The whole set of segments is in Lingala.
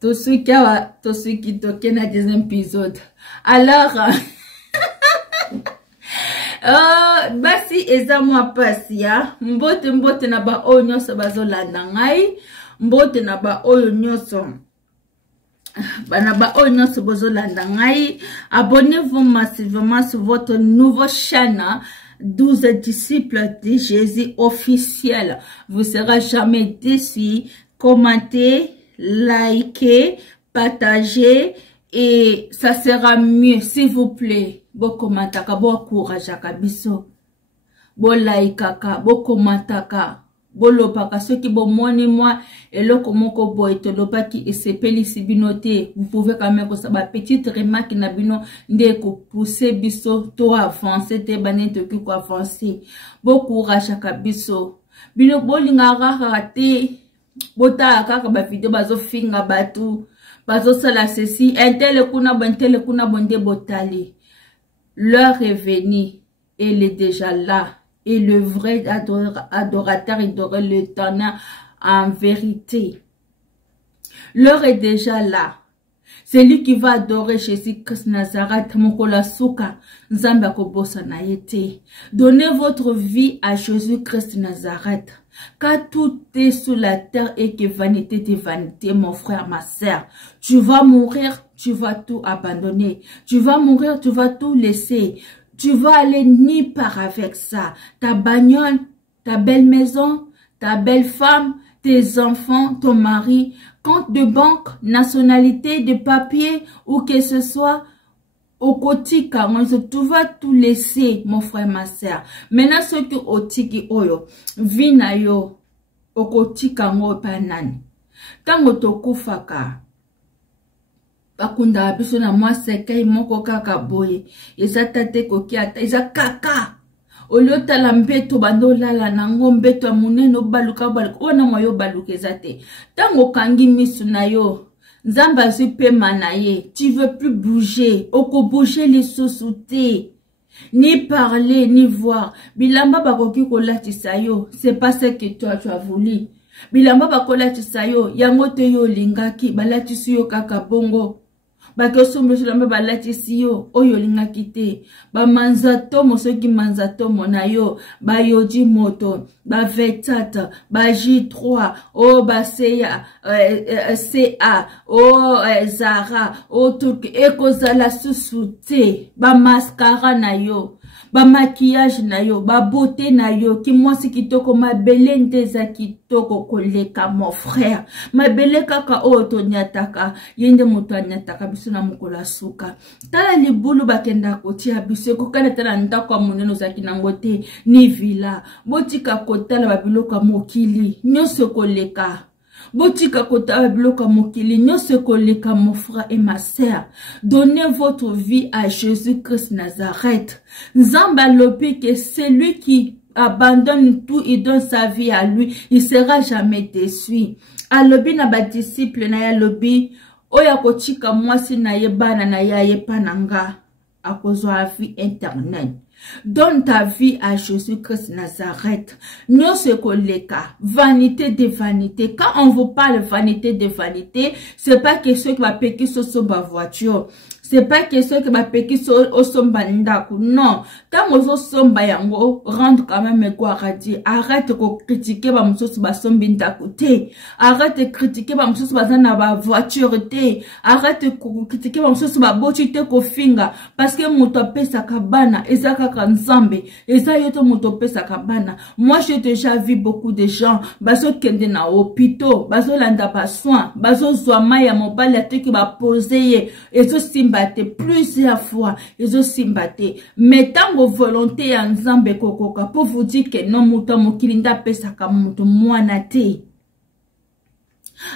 Tout ce qui toque na deuxième épisode. Alors, basi eza mwa pasi ya mbote na ba oyo nyonso bazolanda ngai, mbote na ba oyo nyonso bana ba oyo nyonso bozolanda ngai. Abonnez-vous massivement sur votre nouveau chaîne 12 disciples de Jésus officiel. Vous serez jamais déçus. Commentez, likez, partagez et ça sera mieux s'il vous plaît. Bo komantaka, bo encourageaka biso, bo laikaka, bo komantaka, bo lopaka soki bo moni moi eloko moko boy to lopaki esepeli sibinote. Vous pouvez quand même ça ba petite remarque na bino nde ko pousser biso to avancer te banete ki ko avancer. Bo encourageaka biso bino bolinga rate bota kaka ba video bazo finga batu bazo sala ceci intele kuna bonde botali. L'heure est venue, elle est déjà là. Et le vrai adorateur, il aura l'Éternel en vérité. L'heure est déjà là. C'est lui qui va adorer Jésus-Christ Nazareth, Mokola Souka, Nzamba Kobosa Naïté. Donnez votre vie à Jésus-Christ Nazareth. Car tout est sous la terre et que vanité de vanité, mon frère, ma sœur. Tu vas mourir, tu vas tout abandonner. Tu vas mourir, tu vas tout laisser. Tu vas aller ni part avec ça. Ta bagnole, ta belle maison, ta belle femme, tes enfants, ton mari, compte de banque, nationalité, de papier ou que ce soit. Au kotika, tu vas tout laisser, mon frère, ma soeur. Maintenant, ce que au tiki oyo, vina yo, au kotika ngo panani. Tango tokufaka, bakunda abiso na mwa sekei moko kaka boye. Eza tate kokiata, eza kaka. Oliota la mbeto bando lala na ngombeto amuneno baluka. Ona mwayo baluka ezate. Tango kangi misu na yo. Nzamba zupe manaye, tu veux plus bouger, oko bouger les sous-soutés, ni parler, ni voir. Bilamba bakoki kolatisa yo, c'est pas ce que toi tu as voulu. Bilamba bakolatisa yo, yango te yo lingaki, balatisi yo kaka bongo. Bakosombe sulamba balatisi yo, oyo lingaki te. Ba manzatomo, soki manzatomo na yo, ba yoji moto, ba vetata, ba J3, oh ba CA, oh Zara, oh tout, ekozala susute, ba mascara na yo. Ba maquillage na yo, ba beauté na yo, ki mwasi kitoko, ma bele nteza kitoko koleka, mon frère. Ma bele kaka oto nyataka, yende moto nyataka, biso na mukola suka. Tala libulu bakenda kotia biso, kukane tala ndako wa muneno zaki nangote, ni vila. Botika kotala babiloka mokili, nyose koleka. Botika kota bloka mokili nyose koleka, mon frère et ma sœur. Donnez votre vie à Jésus-Christ Nazareth. Nzamba lopi que celui qui abandonne tout et donne sa vie à lui, il sera jamais déçu. Alobi na ba disciple na ya lobi, oya kotika mwasi na ye bana na ya ye pananga, akozwa vie éternelle. Donne ta vie à Jésus-Christ Nazareth. Nous se koleka. Vanité de vanité. Quand on vous parle vanité de vanité, c'est pas question qui va péquer sur son voiture. C'est pas question qui va péquer sur son bandaku. Non. Quand on somba yango, rentre quand même quoi à dire. Arrête de critiquer ba moussous ba sombindaku te. Arrête de critiquer ba moussous ba zana ba voiture te. Arrête de critiquer ba moussous ba boti te ko finga. Parce que mouto pesa kabana. Ezaka kanzambe. Eza yoto mouto pesa kabana. Moi j'ai déjà vu beaucoup de gens. Baso kende na hôpitaux. Baso landa ba soin. Baso zoama ya mobile ya te ki ba poser. Ezo simba plusieurs fois ils ont simbaté mais tant vos volontés en Nzambe kokoka pour vous dire que non muto mokilinda pesa ka muto mwana te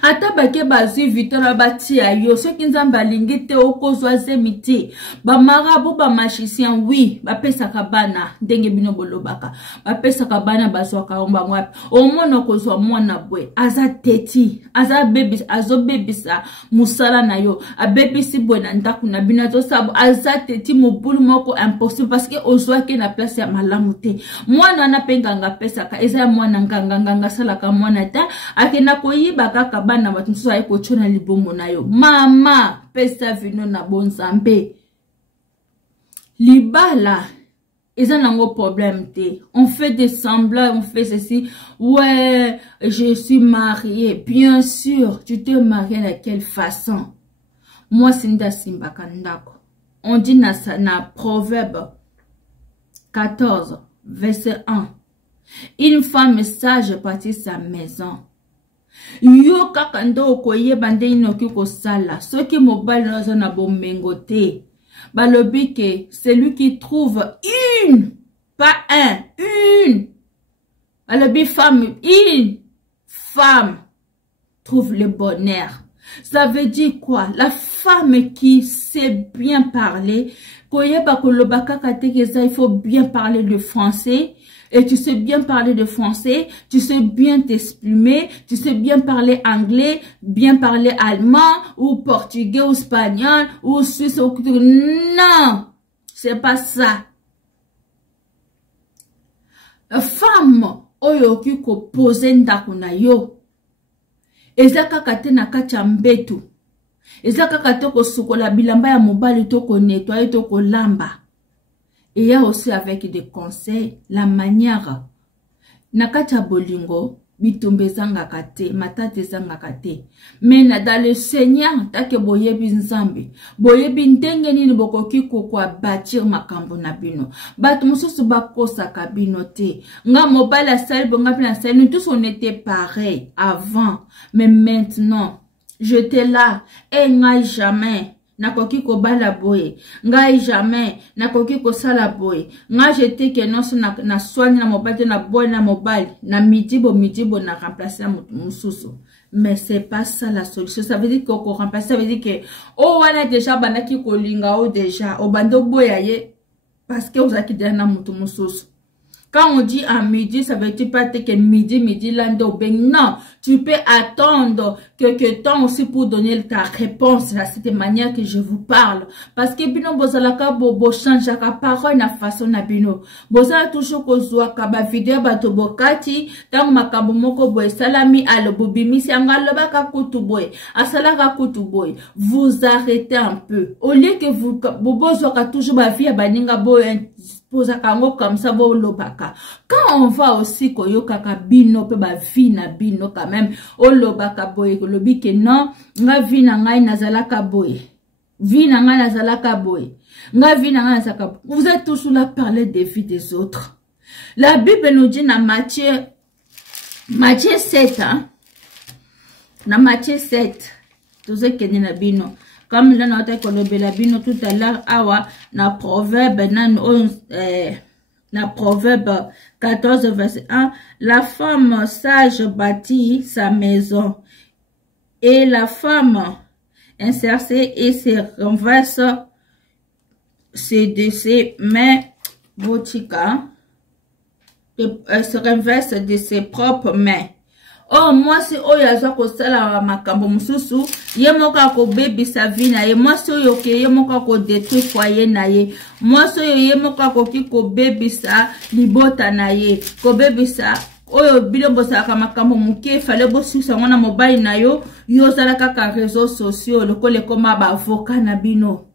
ata bake bazi vitara bati ayo soki Nzambe alingi te okozwa zemiti ba marabu ba magicien oui ba pesa ka bana ndenge bino bolobaka ba pesa ka bana bazwa ka omba ngwapi omona kozwa mwana bwe aza teti aza baby azo bebisa musala na yo a bebisi bwe na ndaku na bino to sabo aza teti mobulu moko impossible parce que ozwa ke na place ya malamu te mwana na penganga pesa ka eza mwana nganga sala ka mwana ta akena koyiba ka kaka bana bato mosusu aye kotiona libongo na yo. Mama pesa vino na bonzambe. Libala ils ont un problème. On fait des semblants, on fait ceci. Ouais, je suis mariée. Bien sûr, tu t'es mariée de quelle façon? Moi, c'est Nda Simba Kandako. On dit na Proverbe 14, verset 1. Une femme sage bâtit sa maison. Yo kakando okoye bande inoki ko sala. Ce qui mobile dans un abomengote. Balobi que celui qui trouve une, pas un, une. Balobi femme, une femme trouve le bonheur. Ça veut dire quoi? La femme qui sait bien parler, il faut bien parler le français. Et tu sais bien parler de français, tu sais bien t'exprimer, tu sais bien parler anglais, bien parler allemand, ou portugais, ou espagnol, ou suisse, ou... Non, c'est pas ça. Femme, oyo ki ko pose ndako na yo. Ezaka kate na kati ya mbetu. Ezaka kate ko sukola bilamba ya mobali to ko nettoyer to ko lamba. Et il y a aussi avec des conseils, la manière. Nakata bolingo, bitumbe zanga kate, matate zanga kate. Mais dans le Seigneur, take boyebi nzambe. Boyebi ndenge nini bokoki kokwa bâtir makambo na bino. Batu mususu bakosa kabino te. Nga mobile a sali, bonga pina sali. Nous tous on était pareil avant. Mais maintenant, j'étais là. Et nga jamais. Nakoki ko bala boye ngai jamais nakoki ko sala boye nga j'étais que non na soigne na mobali na boye na mobali na midibo na remplacer mususu. Mais c'est pas ça la solution. Ça veut dire qu'on remplace, ça veut dire que oh wana déjà banaki ko linga o déjà o bando boya ye parce que vous avez na mutu mususu. Quand on dit à midi, ça veut dire pas que midi, lando ben. Non, tu peux attendre quelque temps aussi pour donner ta réponse à cette manière que je vous parle. Parce que bino bozalaka bobo change la parole na façon na bino. Bozala toujours kozwa kaba video bato bokati, tang makabo moko boy salami alo bobimi si angalo baka kutu boy, asalaka kutu boy. Vous arrêtez un peu. Au lieu que vous bozwaka toujours ba vie baninga boy comme ça, quand on va aussi koyoka bino pe ba vie na bino quand même olobaka boy kolobi ke non nga vie na ngai nazalaka boy vie na ngai nazalaka boy nga vie na ngai nazalaka. Vous êtes toujours là parler des vies des autres. La Bible nous dit dans Matthieu 7 hein, na Matthieu 7 tout ce que na bino. Comme là, nous avons tout à l'heure, na Proverbe 14, verset 1, la femme sage bâtit sa maison, et la femme insensée et se renverse de ses mains, se renverse de ses propres mains. Oh, moi, c'est oyazo ko sala makambo mususu, ye moka ko baby sa vie na ye, moi c'est oyo ke ye moka ko détruire foyer na ye, moi c'est oyo ye moka ko ki ko baby sa libota na ye, ko baby sa oyo bilombo sa makambo muke fale bo susa ngona mobile na yo, yo sala kaka réseaux sociaux, lokole koma ba avocat na bino.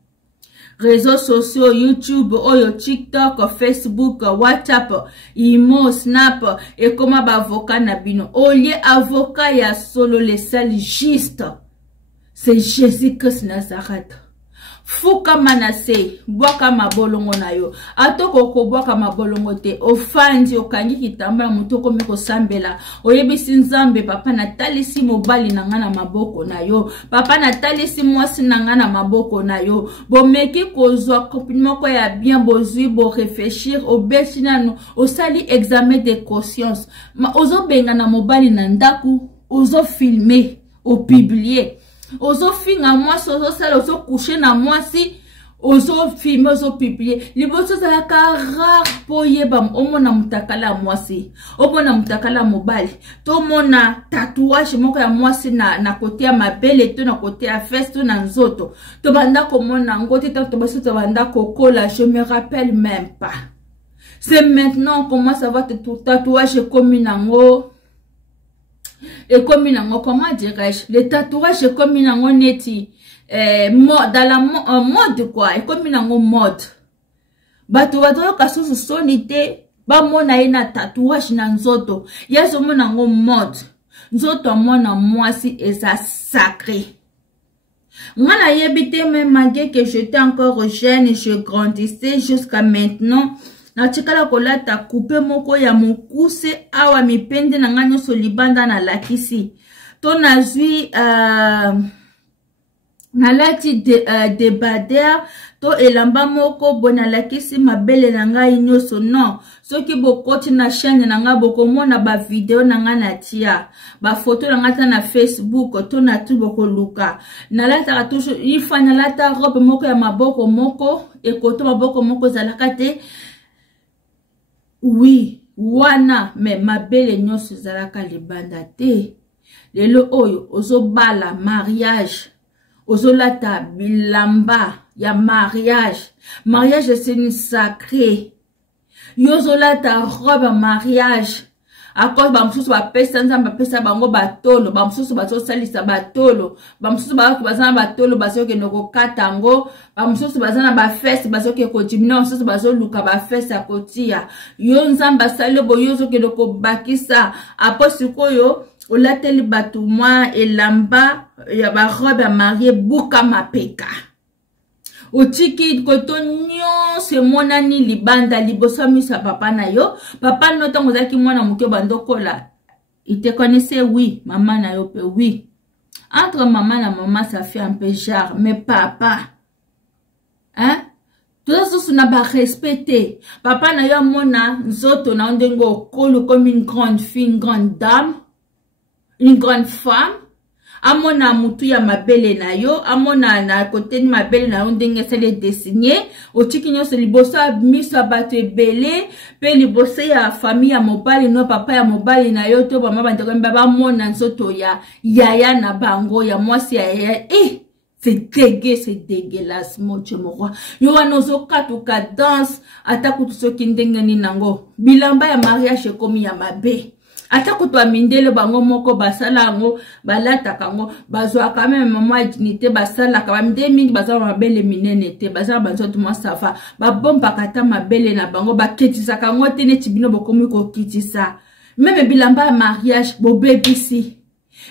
Réseaux sociaux, YouTube, oyo TikTok, Facebook, WhatsApp, Imo, Snap, et comment ba avocat nabino. Au lieu avocat ya solo le seul juste. C'est Jésus-Christ Nazareth. Fuka manase, boaka mabolongo na yo. Atoko ko boaka mabolongo te. Ofandi okangi kitambala mutoko meko sambela. Oyebisi nzambe papa na talisi mobali na ngana maboko na yo. Papa na talisi mwasi na ngana maboko na yo. Bomeki kozwa kopinmoko ya bien bozui bo réfléchir obesi nanu osali examen de conscience. Ma ozo benga na mobali na ndaku, ozo filmer, o publier. Ozo finga mwasi, ozo sala, ozo coucher na mwasi, ozo filmer, ozo publier. Liboso zala ka rare po yeba omona mutakala mwasi, omona mutakala mobali. To mona tatouage moko ya mwasi na kote ya mabele to na kote ya fesse to na nzoto. To banda komona ngote to baso to banda kokola, je me rappelle même pas. C'est maintenant comment ça va te tatouage comme nango. Et comme comment dirais-je, les tatouages comme neti dans la mode quoi, et comme mode. Bato kasusu sonite ba mona ina tatouage na nzoto. Yazo mona mode. Nzoto mona mwasi eza sacré. Ngana yebite même malgré que j'étais encore jeune, je grandissais jusqu'à maintenant. Na chikala kolata coupe moko ya mokuse awa mipende na nganyo so libanda na lakisi. To nazui nalati de bader to elamba moko bona lakisi mabele na ngai nyoso non. Soki bokoti na chaîne na nga bokomona ba video na nga na tia. Ba photo na nga na Facebook to na tu bokoluka. Nalata toujours ifa nalata robe moko ya maboko moko ekoto maboko moko zalakate. Oui, wana me mabele nyoso zalaka libanda te. Lelo oyo ozo bala mariage. Ozo lata bilamba ya mariage. Mariage c'est une sacrée. Yozo lata robe mariage. Akos bamsusu ba pesa nzamba pesa bango batolo, bamsusu baso salisa batolo, bamsusu ba bazana batolo baso ke noko katango, bamsusu bazana ba fesse baso ke ko jimina, bamsusu baso luka ba fesse akotia. Yo nzamba sale bo yozo ke noko bakisa, aposi koyo olateli batu mwa elamba ya ba robe ya marié buka mapeka. Otiki koto nyo se mwana ni libanda liboso misa papa na yo. Papa no tango zaki mwana muke bandokola. Il te connaissait, oui. Maman na yo pe, oui. Entre maman et maman, ça fait un peu genre. Mais papa, hein? Tout ça, ça n'a pas respecté. Papa na yo mona, nzoto na ondengo kolo comme une grande fille, une grande dame, une grande femme. Amona mutu ya mabele na yo, amona na kote ni mabele na yo ndenge sele dessiné, otiki nyo se liboso miso bato ebele, pe liboso ya famille ya mobali no papa ya mobali na yo to mama bandeko mbaba mona nzoto ya yaya na bango ya mwasi ya yaya. C'est dégueulasse, mon Dieu, mon roi. Yo wanozo katuka danse, atakutu soki ndenge ni nango. Bilamba ya mariage komi ya mabe. Ata kutu amindele bango moko basala ngo balata kango bazwa quand même maman dignité basala ka bamde mingi bazwa mabele minene te bazwa banzo tout moi safa ba bomba kata mabele na bango baketisa kango tene tibino bokomi ko kitisa même bilamba ya mariage bo bebisi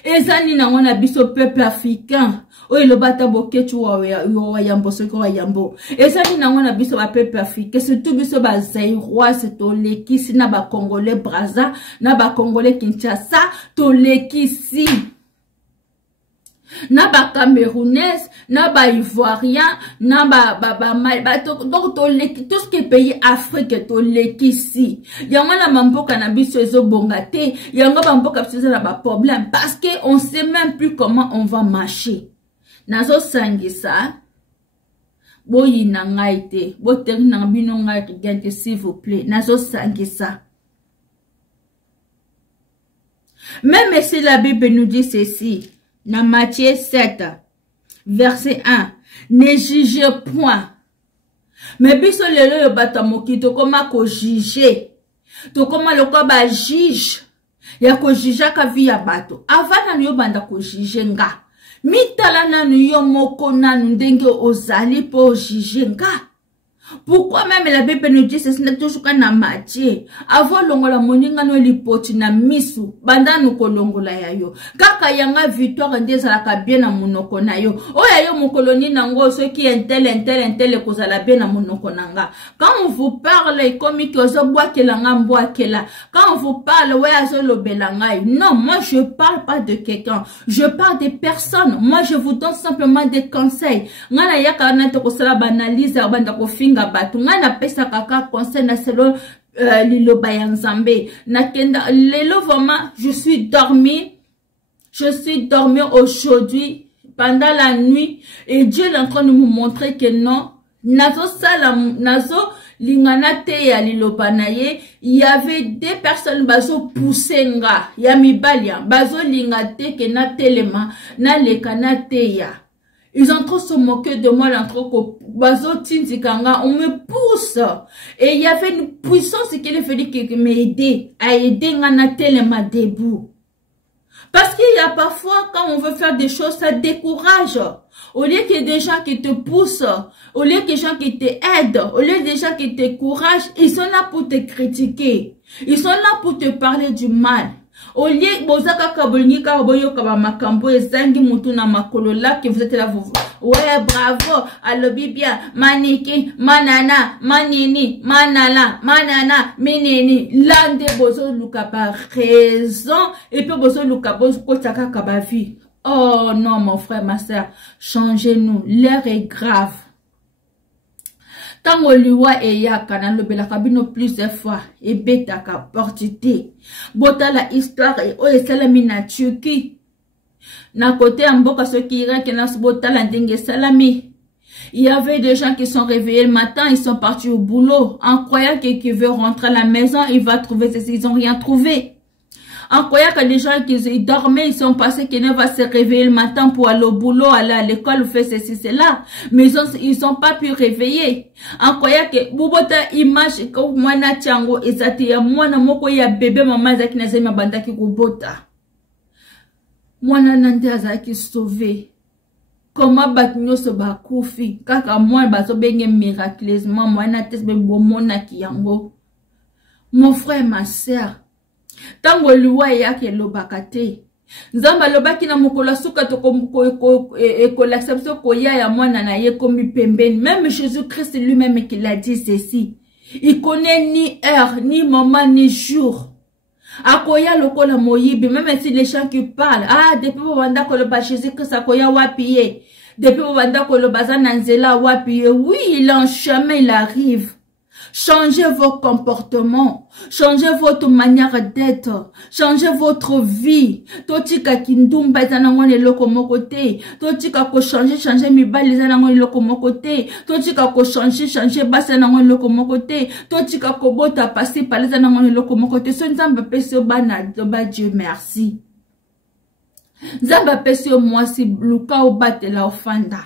ezani na ngona biso peuple africain o elobata bokechu wa yambo soko wa yambo ezani na ngona biso ba peuple africain surtout biso ba zaïrois c'est to lekisi na ba congolais Brazza na ba congolais Kinshasa to lekisi na ba camerounais na ba ivoirien na ba donc to leki tout ce qui est pays Afrique to lekisi yango na mamboka na biso ezo bongate yango mamboka biso na ba problème parce que on sait même plus comment on va marcher. Nazo sangisa boyi na ngai te boteri na bino ngai regardez s'il vous plaît nazo sangisa. Même si la Bible nous dit ceci dans Matthieu 7 verset 1, ne jugez point. Mais biso lelo yo bata mokito koma ko juger to koma lokwa ba juge ya ko juger ka vi ya bato avana yo banda ko juger nga mitala nanu yo moko nanu ndenge ozali po juger nga. Pourquoi même la Bible nous dit ceci n'est toujours qu'un Matthieu avant longola moninga no lipoti na misu banda no kolongola yayo kaka yanga victoire ndeza la kabien na monoko na yo oya yo mokoloni nango ceux qui intel kozala bien na monoko nanga. Quand on vous parle comme que ozo boakela ngambwakela, quand on vous parle ouais azo lobelanga, non, moi je parle pas de quelqu'un, je parle des personnes. Moi je vous donne simplement des conseils. Ngana yaka na to kosala banalize banda ko finga batu ngana pesa kaka conseil na selon liloba ya nzambe na kenda lelo vraiment je suis dormi aujourd'hui pendant la nuit et Dieu est en train de me montrer que non nazo sala nazo lingana te ya liloba na ye. Il y avait des personnes bazo poussenga ya mibalia bazo lingate ke na telema na lekana te ya. Ils ont trop se moqué de moi, on me pousse. Et il y avait une puissance qui a fallu m'aider à aider Ngana tellement debout. Parce qu'il y a parfois, quand on veut faire des choses, ça décourage. Au lieu qu'il y ait des gens qui te poussent, au lieu qu'il y ait des gens qui t'aident, au lieu des gens qui t'encouragent, ils sont là pour te critiquer. Ils sont là pour te parler du mal. Au lieu, bozaka kabolnika oboyo kaba makambo ezangi mutu na makolo là que vous êtes là vous. Ouais, bravo, alobi bien, maniki, manana, manini, manala, manana, minini, lande bozo luka par raison, et puis bozo luka bozo kotaka kaba vie. Oh non, mon frère, ma soeur, changez-nous, l'air est grave. Tango liwa e yaka na lobela kabino plusieurs fois e betaka portité. Bota la histoire e o esalami na Turquie. Na côté amboka ce qui ira que na bota la ndenge salami. Il y avait des gens qui sont réveillés le matin, ils sont partis au boulot en croyant qu'ils veulent rentrer à la maison, il va trouver ceci, ils ont rien trouvé. En croyant que les gens qui dormaient, ils sont passés qu'ils ne vont se réveiller le matin pour aller au boulot, aller à l'école, faire ceci, cela. Mais ils ont pas pu réveiller. En croyant que, bubota image, que mwana tiango, ezati ya mwana moko ya bébé maman zaki na zema bandaki kubota. Mwana nande azaki sauvé. Comment batinyo se bakufi? Kaka mwana baso benge miraculeusement, mwana tesbe bomona ki yango. Mon frère, ma sœur, tango liwa yake lobakate nzamba lobaki na mokolo suka to ko l'acception ko ya mwana na ye komi pembeni. Même Jésus-Christ lui-même qui l'a dit ceci, il connaît ni heure ni moment ni jour. Akoya lokola moyibi, même si les gens qui parlent, ah depuis wanda ko loba Jésus-Christ akoya wapiye, depuis wanda ko loba zananzela wapiye, oui, il en chemin, il arrive. Changez vos comportements, changez votre manière d'être, changez votre vie. Totika kindumba zanangone loko mokote, totika ko changer mibali zanangone loko mokote, totika ko changer basa nangoné loko mokote, totika ko bota passer par les zanangone loko mokote. So nzamba pese bana doba Dieu merci. Nzamba pese moi si luka obate la ofanda.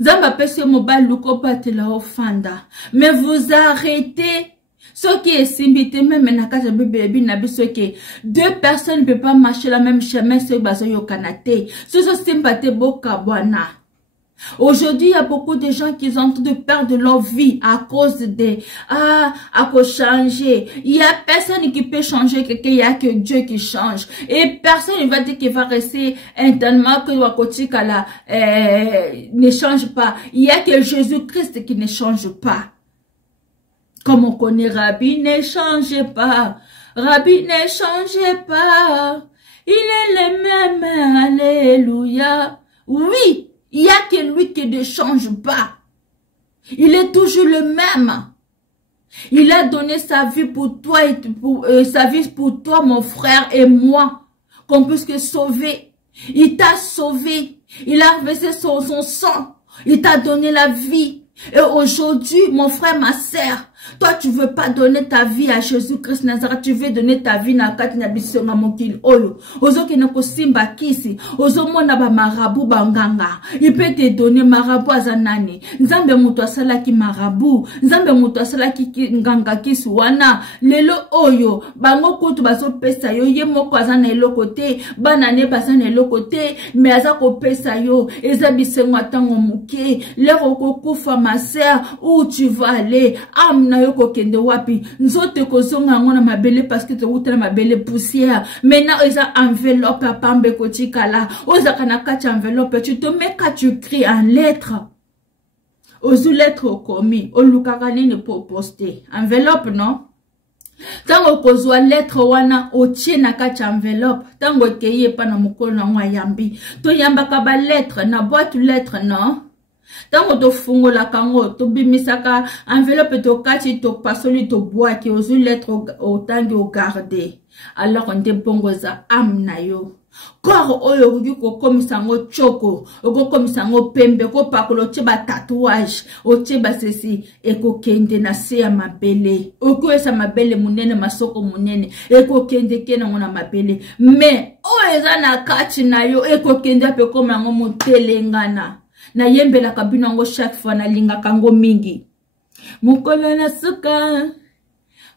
Zamba pese mobile luko pate la ofanda. Mais vous arrêtez. Ce qui est simbité même na kasa bébé na biso que deux personnes ne peuvent pas marcher la même chemin sur bazo yo kanate. Ce sont simbate boka bwana. Aujourd'hui, il y a beaucoup de gens qui sont en train de perdre leur vie à cause de à cause changer. Il y a personne qui peut changer quelqu'un, il y a que Dieu qui change. Et personne ne va dire qu'il va rester éternellement que Wakotikala ne change pas. Il y a que Jésus-Christ qui ne change pas. Comme on connaît Rabbi, ne changez pas. Rabbi, ne changez pas. Il est le même. Alléluia. Oui. Il y a que lui qui ne change pas. Il est toujours le même. Il a donné sa vie pour toi et sa vie pour toi, mon frère et moi, qu'on puisse te sauver. Il t'a sauvé. Il a versé son sang. Il t'a donné la vie. Et aujourd'hui, mon frère, ma sœur, toi, tu veux pas donner ta vie à Jésus-Christ Nazareth, tu veux donner ta vie na kati na biso na mokili oyo. Ozo ke na kosimba kisi, ozo mona ba marabu banganga. Il peut te donner marabu azanani. Nzambe mutu asala ki marabu, nzambe mutu asala ki nganga kisi wana. Lelo oyo, bango kutu baso pesa yo, ye moko azana eloko te, banane bazana eloko te, me aza ko pesa yo, eza bisengo atango muke, lero kokufa ma sœur, où tu vas aller? Amna yoko kende wapi nzote kozonga ngona mabele parce que te utela mabele poussière. Maintenant eza enveloppe pambe kotikala oza kana kati enveloppe tu te mets quand tu cries en lettres ozu lettre commis olukaka nini pour poster enveloppe non. Tango kozwa lettre wana otie na kati enveloppe tango keye pa na mokolo na ngwa yambi to yambaka ba lettre na boîte lettre non. Tango to fungo la kango to bimisaka enveloppe to kati to pasoli to bois ki ozu lettre au tangi au garder. Alors on te bongoza amna yo. Koro oyo kuki ko komisango choko, oko komisango pembe ko pakolo cheba tatouage, o cheba sesi eko kende na se ya mabele. Oko esa mabele munene masoko munene, eko kende kena ngona mabele. Mais o eza na kati na yo eko kende ape koma ngo mutelengana. Na yembe la kabino ngo chaque fois na linga kango mingi. Mukolo na suka,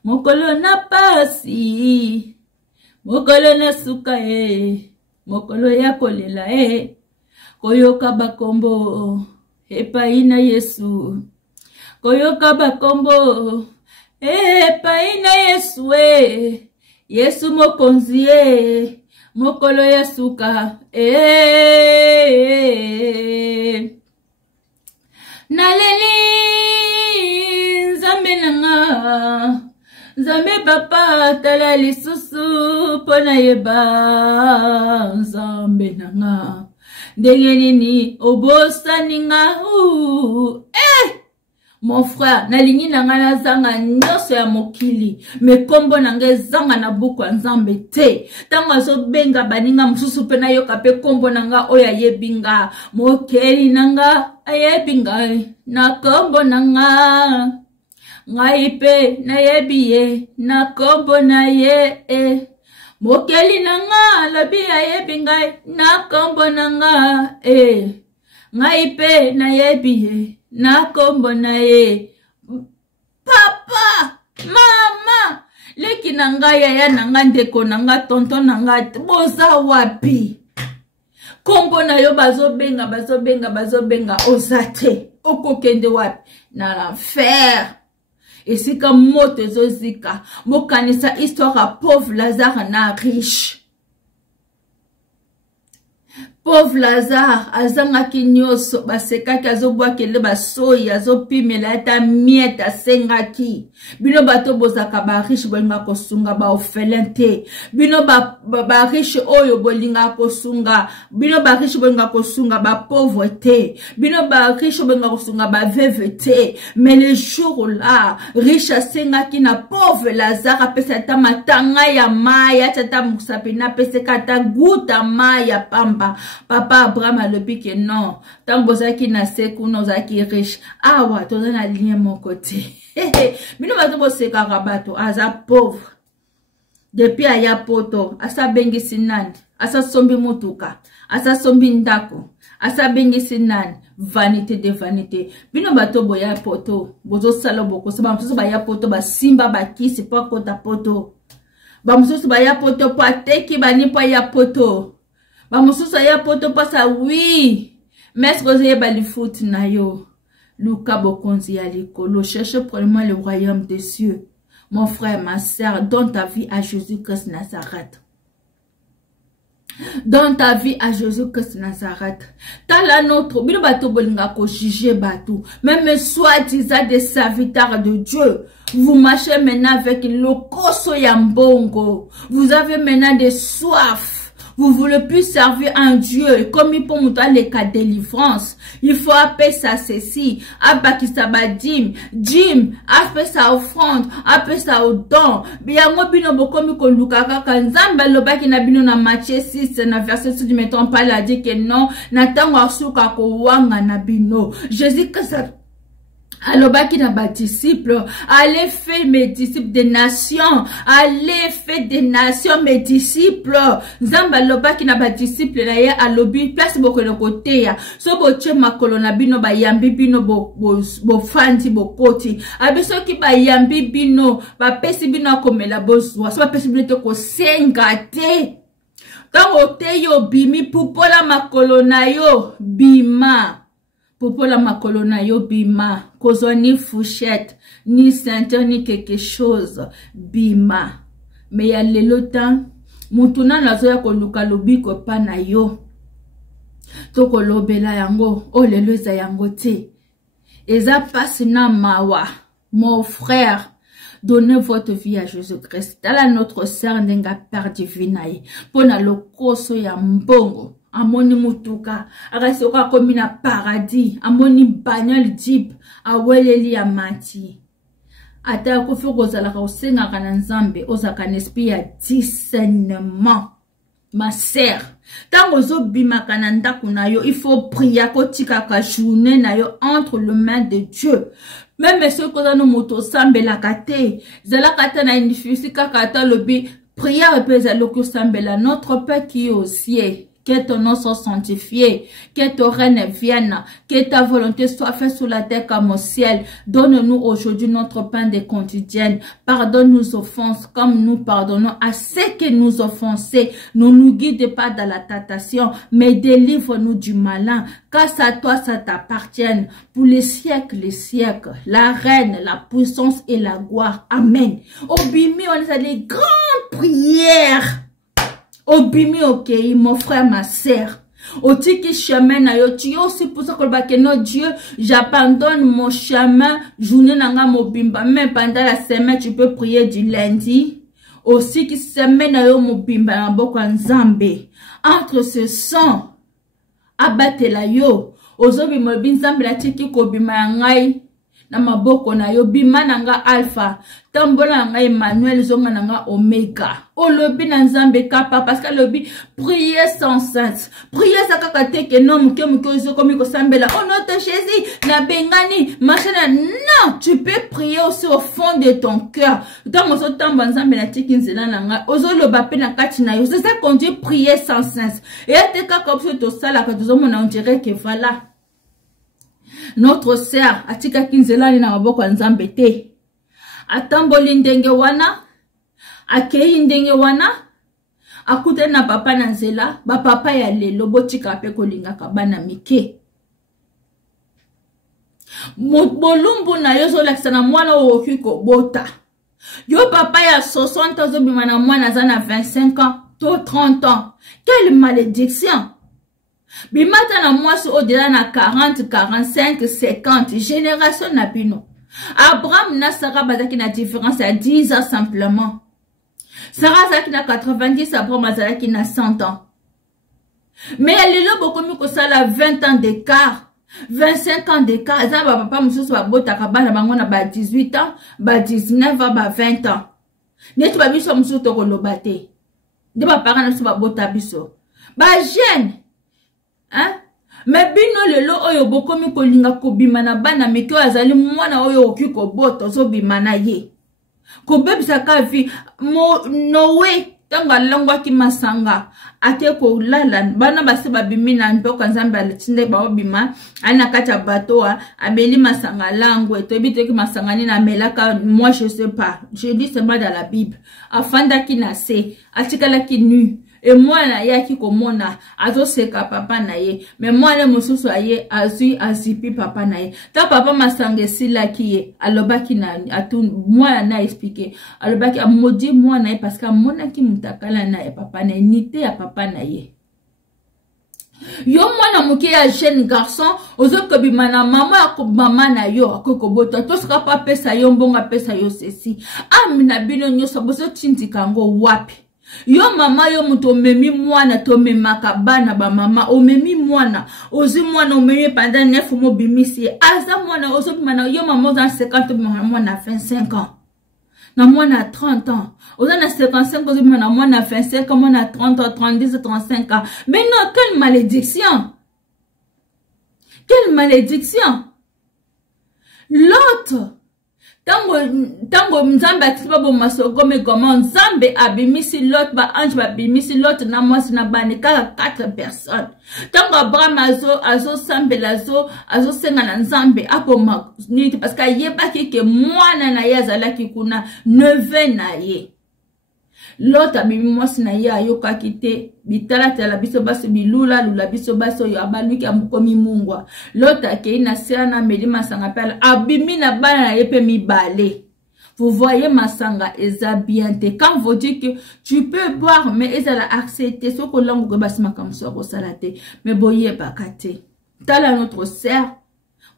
mukolo na pasi, mukolo na suka mokolo ya kolela koyoka bakombo epai na Yesu, koyoka bakombo epai na Yesu Yesu mokonzi mokolo ya suka naleli nzambe nanga, nzambe papa tala lisusu pona yeba nzambe nanga ndenge nini obosaninga mon frère nalingi nanga nazanga nyonso ya mokili me kombo nanga ezanga na buku ya nzambe te ntango azobenga baninga mosusu mpe nayoka mpe kombo nanga oyo ayebi nga mokeli nanga ayebi ngai na kombo nanga ngai mpe nayebi ye na kombo na ye mokeli nanga alobi ayebi ngai na kombo nanga ngai mpe nayebi ye na kombo na ye. Papa mama leki na ngai yaya na ngai ndeko na ngai tonton na ngai boza wapi? Kombo na yo bazobenga oza te okokende wapi? Na l'enfer. Esika moto ezozika mokanisa histoire a pauvre Lazare na riche. Pauvre Lazare azangaki nyonso basekaki azobwakele basoyi azopimela ata miete asengaki. Bino bato bozaka ba riche bolinga kosunga ba orphelin te. Bino ba riche oyo bolinga kosunga. Bino ba riche bolinga kosunga ba pauvre te. Bino ba riche bolinga kosunga ba veuve te. Mais le jour là riche asengaki na pauvre Lazare apesa ta matanga ya maya tata musapina peseka ta guta maya pamba. Papa Abraham a le pique non. Tant que vous na seku nous aki riche. Ah ouais, tu as un lien mon côté. Mais nous va te karabato aza pauvre. Depuis aya poto, asa bengi sinandi, asa sombi mutuka, asa sombi ndako, asa bengi sinandi. Vanité de vanité. Bino bato boya poto, bozo salo boko. Saba msusu baya poto ba simba ba kisi pa kota poto. Ba msusu baya poto pa teki bani pa ya poto. Ba mususa ya poto pasa oui. Mais roze bali foot na yo. Luka bokonzi ya likolo. Cherche premièrement le royaume des cieux. Mon frère, ma sœur, donne ta vie à Jésus-Christ Nazareth. Donne ta vie à Jésus-Christ Nazareth. Tala notre bino bato bolinga ko juger bato. Même soi-disant des serviteurs de Dieu. Vous marchez maintenant avec le koso yambongo. Vous avez maintenant des soifs. Vous voulez plus servir un Dieu. Comme il peut montrer les cas de délivrance. Il faut appeler ça ceci. Appeler ça badim. Jim. Appeler ça offrande. Appeler ça au don. Biango bino bokomi ko lukaka kanzamba lobaki na bino na Matthieu 6 na verset 6 du mettons pas la dit que non. Na tango asuka ko wanga na bino. Jésus que ça. Alors, qui n'a pas disciples, allez faire mes disciples des nations, allez faire des nations mes disciples. Zamba loba qui n'a pas disciples, là, ya alobi, place beaucoup de côté, ya. So boche makolona bino ba yambi bino bo fanti bo koti. Abiso ki ba yambi bino, ba pesi bino komela bozwa, so ba pesi bino te ko sengate. Tango te yo bimi, pupola makolona yo, bima. Popola makolona yo bima, kozo ni fouchette, ni ceinture, ni quelque chose, bima. Mais ya lelo tan, mutuna nazo ya koluka lobiko pa na yo. Toko lobela yango, o lelo za yango te. Eza passe na mawa, mon frère. Donnez votre vie à Jésus-Christ. Tala notre sœur ndenga Père divinae. Pona lo koso ya mbongo. Amoni mutuka, arasoka komi na paradis, amoni bagnole jeep, aweleli ya mati. Ata kofi kozalaka osengaka na nzambe, ozaka n'esprit ya discernement. Ma sœur, tango zo bimaka na ndako na yo, il faut prier kotika ka journée na yo entre les mains de Dieu. Même ceux qui ont moto sambe la kate, zala kate na indifisi kaka ata lobi, prière pesa loko sambe la notre Père qui est au ciel. Que ton nom soit sanctifié, que ton règne vienne, que ta volonté soit faite sur la terre comme au ciel. Donne-nous aujourd'hui notre pain de quotidienne. Pardonne nos offenses comme nous pardonnons à ceux qui nous offensent. Ne nous guide pas dans la tentation, mais délivre-nous du malin. Car à toi ça t'appartient pour les siècles, la reine, la puissance et la gloire. Amen. Obimi, on a des grandes prières. Obimi, ok, mon frère, ma sœur. Au tiki chemin na yo, tu es aussi pour ça que non Dieu, j'abandonne mon chemin, journée nanga mobimba, même pendant la semaine, tu peux prier du lundi. Aussi qui semaine na yo mobimba na boko nzambe. Entre ce sang, abattre la yo, ozobi mobi nzambe la tiki ko bima ngai. Na maboko na yo bima nanga alpha tambola nanga Emmanuel zonga nanga omega olobi na nzambe kapa parce que lobi prier sans cesse prier ça kakate ke non muke ozo komi ko sambela oh notre Jésus na bengani machana non tu peux prier aussi au fond de ton cœur tant ozo tamba nzambe na tiki nzela nanga ozo loba pe na kati na yo c'est ça qu'on dit prier sans cesse et te kakopso to sala ka tozo mona on dirait que voilà. Notre sœur atika kinzelani na maboko ya nzambe te. Atamboli ndenge wana, akei ndenge wana, akute na papa na nzela, ba papa ya lelo botika pe kolingaka bana mike. Bolumbu na yo zo lakisa na mwana oyoki kobota. Yo papa ya 60 ans bima na mwana za na 25 ans, to 30 ans. Quelle malédiction! Bimata na mwasi au-delà na 40, 45, 50 génération na bino. Abraham na Sarah bazaki na différence à 10 ans simplement. Sarah zaki na 90, Abraham zaki na 100 ans. Mais elle est là beaucoup mieux que ça, 20 ans d'écart, 25 ans d'écart. Ça va papa mususu ba botaka bana bango na ba 18 ans, ba 19 ans, ba 20 ans. Netu ba biso mususu to koloba te. De ba parents na ba bota biso. Ba jeune hein? Mais bino lelo oyo bokomi kolinga kobima na bana meke azali mwana oyo okiko boto zo bima na ye. Ko bebisa ka vi mo nowe tanga langwa ki masanga ate ko lala bana basi babimi na mboka nzambe alitinde ba bima ana kata batoa abeli masanga langwe to bite ki masanga ni na melaka moi je sais pas je dis c'est pas dans la Bible afanda ki na se atikala ki nu. Et moi na yaki komona azo seka papa na ye mais moi le mususu aye azui azipi papa na ye ta papa masange sila ki ye alobaki na atu moi na expliquer alobaki amodi moi na ye parce que mona ki mutakala na ye papa na nite ya papa na ye yo mwana muke ya jeune garçon ozo kobima na mama na yo akokobota to sera pas pesa yo mbonga pesa yo ceci amina bino nyoso bozo tindika ngo wapi. Yo mama yo muto memi mwana to memaka bana ba mama o memi mwana ozi mwana o memi pendant 9 mois bimisi aza mwana ozo bimana yo mama dans 50 mwana 25 ans na mwana 30 ans oza na 55 ozo bimana mwana 25 ans mwana 30 ans 30 35 ans mais non quelle malédiction l'autre Tango mzambe atiba bo masogome comment nzambe abimisi lot ba ange ba bimisi lot na mwasi na bane kaka 4 personnes. Tango Abraham azo sambe lazo azo senga na nzambe apo niti parce que yeba ke mwana na ye azalaki kuna 9 na ye. Lot abimi mwasi na ye ayoka kite bitala tala biso baso bilula lula biso baso yo abaluki amukomi mungwa. Lot akei na siana meli masanga pala abimi na bana na ye pe mibale. Vous voyez masanga eza bien te. Quand vous dites que tu peux boire mais eza la accepter ce que langue ko basima comme ça ko salate mais boye bakate. Tala notre sœur.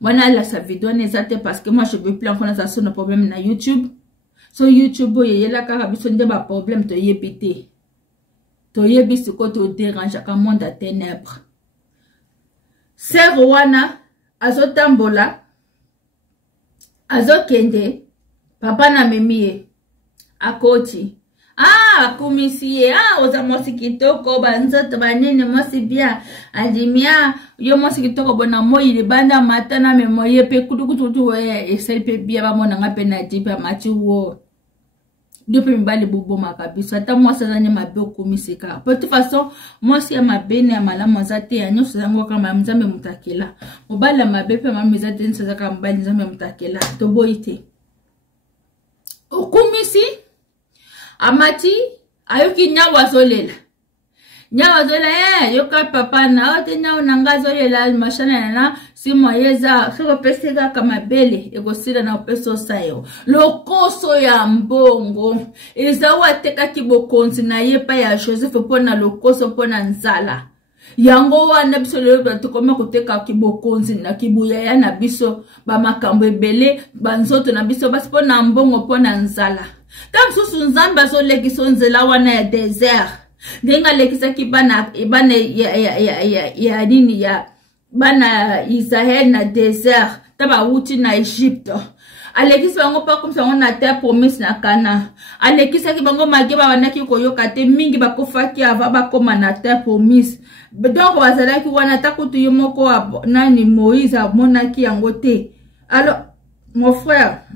Wana la sa vidéo nezate parce que moi je veux plus en connaissance de problème na YouTube. So YouTube boye la kaka biso nde ba problème to yebite. To yebisi ko to dérange ka monde à ténèbres. Sœur wana azotambola azokende papa na memie akoti akumisiye oza mwasi kitoko banzoto banene mwasi bia adimia yo mwasi kitoko bona moi libanda matana me moye pe kutukutu we eseli pe bia ba mona ngape na tipa machi wo Depuis mibali bobo makabiso ata moi ça zanya mabe okumisika. De toute façon moi si ya mabe ne ya malamu azate ya nyoso zango kama nzambe mutakela. Mobala mabe pe mama mezate nsa kama mobali nzambe mutakela. To boite. Okumisi amati ayoki nyawa zolela. Nyawa zolela yoka papa na ote nyawa nanga zolela mashana na si moyeza soko pesega kama bele egosira na peso sayo lokoso ya mbongo ezawa teka kibokonzi na yepa ya Joseph pona lokoso pona nzala yango wana biso lelo tukoma koteka kibokonzi na kibuya ya na biso ba makambo ebele banzoto na biso basi pona mbongo pona nzala tam susu nzamba zo lekiso nzela wana ya desert denga lekisa kibana ibane ya nini ya bana Israël na désert taba wuti na Egypte alekisa bango pa comme ça on a terre promise na Kana alekisa ki bango mageba banaki koyoka te mingi bakofaki ava bakoma na terre promise donc bazalaki wana takutu yomoko nani Moïse amonaki yango te. Alors mon frère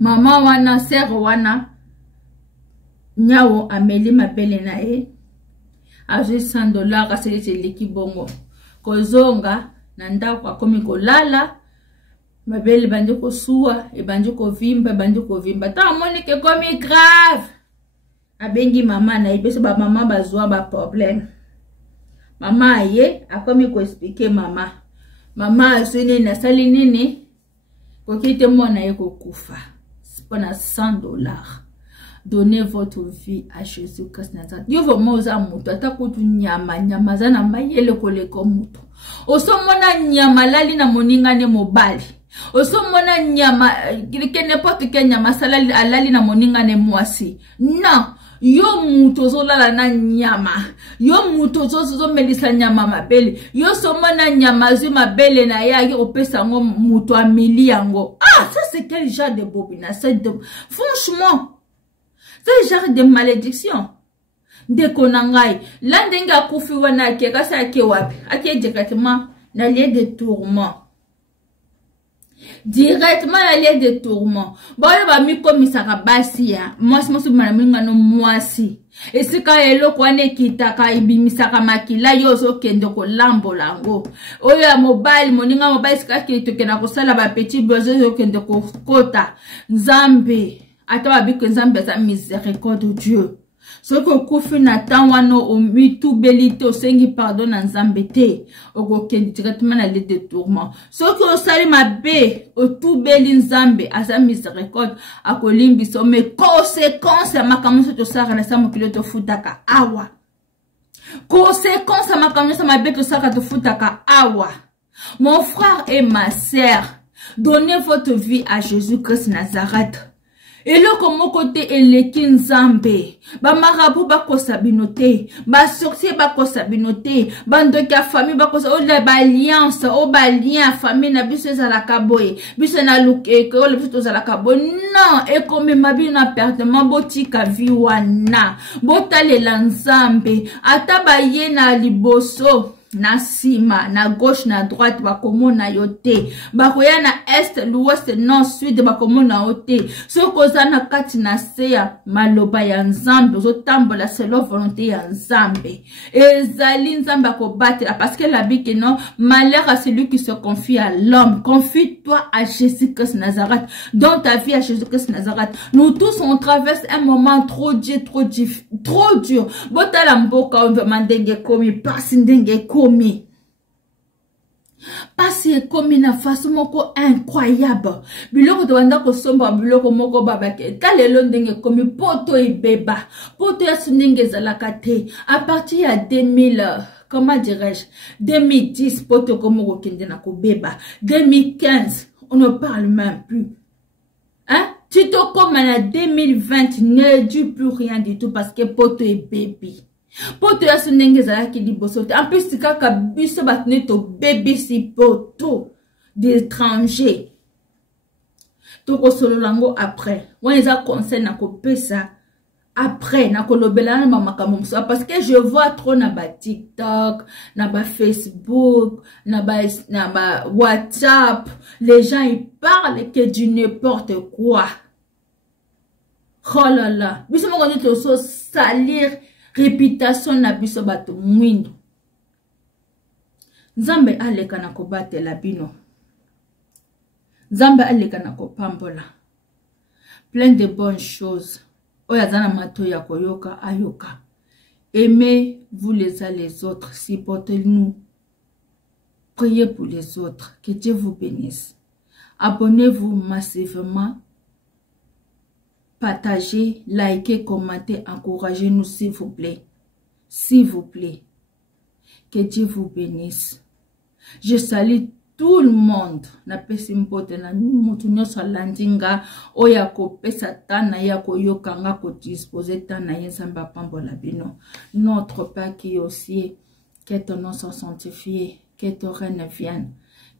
maman wana sœur wana nyawo ameli mabele na e a $100 aseli leki bongo kozonga na ndako akomi kolala mabele bandi kosuwa e bandi kovimba ta monike komi grave abengi mama na ibeso ba mama bazwa ba problème mama ye akomi ko expliquer mama asuni na sali nini kokite mona ye kokufa pona $100. Donnez votre vie à Jésus-Christ Nazareth. Yo vraiment oza mutu atakutu nyama zana mayele koleko mutu. Oso mona nyama lali na moninga ne mobali. Oso mona nyama ke n'importe quel nyama salali alali na moninga ne mwasi. Non, yo mutu zo lala na nyama. Yo mutu zo melisa nyama mabele. Yo so mona nyama zu mabele na ya ki opesa ngo mutu amili yango. Ah, ça c'est quel genre de bobina, franchement ce genre de malédiction de konangai landenga kufi wana ke kasa ke wapi ake directement na lieu de tourment boyo ba mi komisaka basi ya mwasi maraminga no mwasi esika elo kwane kitaka ibimisaka makila yozo kende ko lambo lango oyo ya mobile moninga mobile sika ke na kosala ba petit besoin yo kende ko kota nzambe ata biko nzambe za miséricorde Dieu soko kufi na tawano omi tu belite osengi pardon na nzambe te okokendi directement na lit de tourment soko osali mabe o tu beli nzambe aza miséricorde akolimbiso me conséquence ya makambo to sara na samo kilo to futaka awa conséquence ya makambo sa mabe to sara to futaka awa. Mon frère et ma sœur, donnez votre vie à Jésus-Christ Nazareth. Et le comme côté eleki nzambe ba marabu bako sabinote ba sorcier bako sabinote bando ka famille bako o la ba alliance o ba lien famille na biso za la kaboye biso na luke ko le biso za la kaboye non et comme mabi na pertement botika vi wana botalela nzambe ata ba ye na liboso na sima na gauche na droite bakomona yote bakoya na est l'ouest nord sud bakomona yote sokoza na kati na seya maloba ya nzambe ozotambola selon volonté ya nzambe ezali nzambe akobatela parce que la Bible non malheur à celui qui se confie à l'homme. Confie-toi à Jésus-Christ Nazareth, dans ta vie à Jésus-Christ Nazareth. Nous tous on traverse un moment trop dur, trop dur. Botala mboka on veut mandenge komi pasi ndenge komi. Pasi komi na façon moko incroyable. Biloko to wanda ko somba biloko moko babake. Kalelo ndenge komi poto ibeba. Poto ya sunenge zalakate. À partir ya 2000 comment dirais-je 2010 poto komoko kende na ko beba. 2015 on ne parle même plus. Hein? Tu te comme en 2020 ne dis plus rien du tout parce que poto est bébé. Poto ya sunenge zalaki liboso. En plus kaka biso batne to bébé si poto d'étranger. Toko solo lango après. Wana eza conseil na ko pesa après na kolobela na makambo parce que je vois trop na ba TikTok, na ba Facebook, na ba WhatsApp, les gens ils parlent que du n'importe quoi. Oh là là. Biso moko nde tozo salir réputation na biso bato mwindo. Nzambe aleka na kobatela bino. Nzambe aleka na kopambola. Plein de bonnes choses. Oya zana mato ya koyoka ayoka. Aimez-vous les uns les autres. Supportez-nous. Priez pour les autres. Que Dieu vous bénisse. Abonnez-vous massivement. Partagez, likez, commentez, encouragez-nous s'il vous plaît. S'il vous plaît. Que Dieu vous bénisse. Je salue tout le monde. Na pesi mpote na mutu nyoso landinga oya ko pesa tana ya ko yokanga ko disposer tana yensamba pambola bino. Notre Père qui est aux cieux, que ton nom soit sanctifié, que ton règne vienne.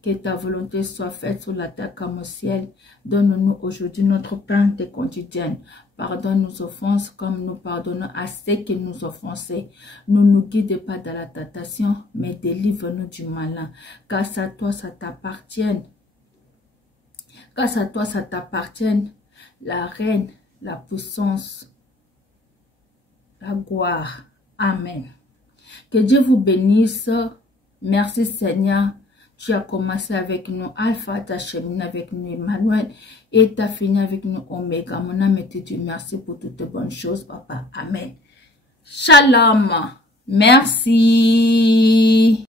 Que ta volonté soit faite sur la terre comme au ciel. Donne-nous aujourd'hui notre pain de quotidien. Pardonne nos offenses comme nous pardonnons à ceux qui nous offensent. Ne nous guide pas dans la tentation, mais délivre-nous du malin. Car à toi ça t'appartient. Car à toi ça t'appartient. La reine, la puissance, la gloire. Amen. Que Dieu vous bénisse. Merci Seigneur. Tu as commencé avec nous Alpha, tu as cheminé avec nous Emmanuel et tu as fini avec nous Omega. Mon âme te dit merci pour toutes les bonnes choses, Papa. Amen. Shalom. Merci.